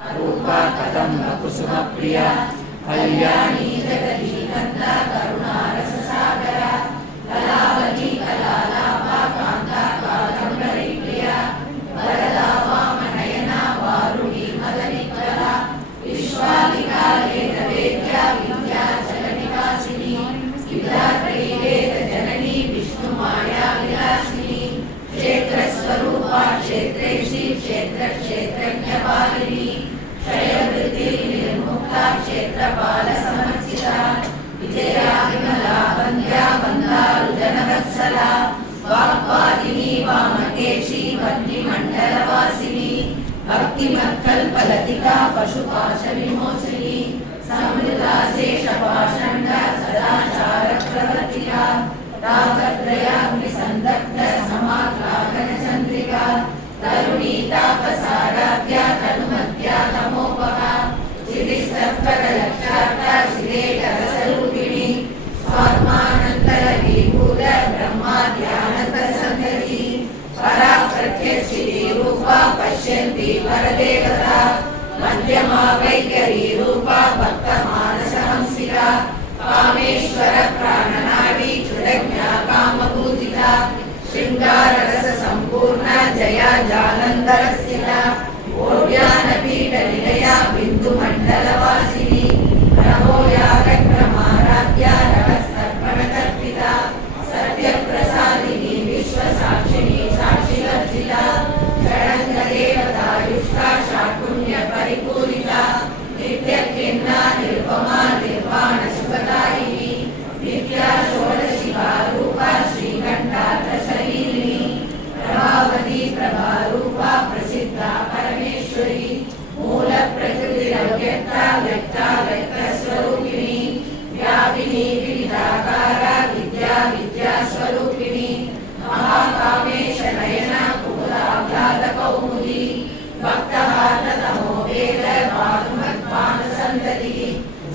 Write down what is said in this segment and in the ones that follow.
रूपा कथं न कुसुमप्रिया कल्याणी जगती नंदा करुणा रससागरा कलावती कलालापा कांता कादम्बरी प्रिया वरदा वामनयना वारुणी मदनिकला विश्वालिका वेदवेद्या विद्याचलनिवासिनी विद्यात्रयी वेद जननी विष्णुमाया विलासिनी क्षेत्रस्वरूपा क्षेत्रेशी क्षेत्र क्षेत्रज्ञपालिनी क्षयवृत्ति निर्मुक्ता क्षेत्रपाल समर्चिता विजया विमला वन्द्या वन्दारुजनवत्सला वाग्वादिनी वामकेशी वह्निमण्डलवासिनी भक्तिमत्कल्पलतिका पशुपाश विमोचिनी समृता शेषपाषण्डा सदाचारप्रवर्तिका तापत्रयाग्निसन्दग्ध समाग्रागणचन्द्रिका तरुणी तापसाराध्या तनुमत्या तमोपहा चिदिस्तप्तकलक्षार्था श्रीकरसरूपिणी स्वात्मानन्तरविभूत ब्रह्माध्यानसंहति परा प्रत्यक्षिरूपा पश्यन्ति परदेवता मध्यमा वैखरी रूपा भक्तमानसहंसिका कामेश्वर प्राणनाडी क्षुदज्ञा कामपूजिता श्रृंगार रस संपूर्ण जया जालंधरस्थिता ओड्यानपीठ निलया बिंदु मंडलवासिनी रमोयागक्रमाराध्या रहस्तर्पणकर्पिता सत्यप्रसादिनी विश्वसाक्षिणी साक्षिवर्जिता षडङ्गदेवता युक्ता शाकुण्य परिपूरिता नित्यकिन्ना निर्वमा निर्वाण सुखदायिनी नित्या षोडशिवा रूपा श्रीकण्ठार्थशरीरिणी प्रभावती प्रभारूपा प्रसिद्धा परमेश्वरी मूल प्रकृतिरव्यक्ता व्यक्ता व्यक्तस्वरूपिणी व्यापिनी विविधाकारा विद्या विद्यास्वरूपिणी महाकामेश नयना कुमुदाह्लादकौमुदी भक्तहार्दतमो वेद वाग्मत्पानसन्ततिः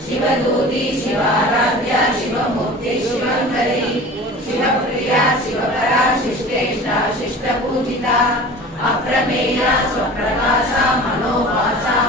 शिवदूती शिवाराध्या शिवमूर्ति शिवङ्करी शिवप्रिया शिवपरा शिष्टेष्टा शिष्टपूजिता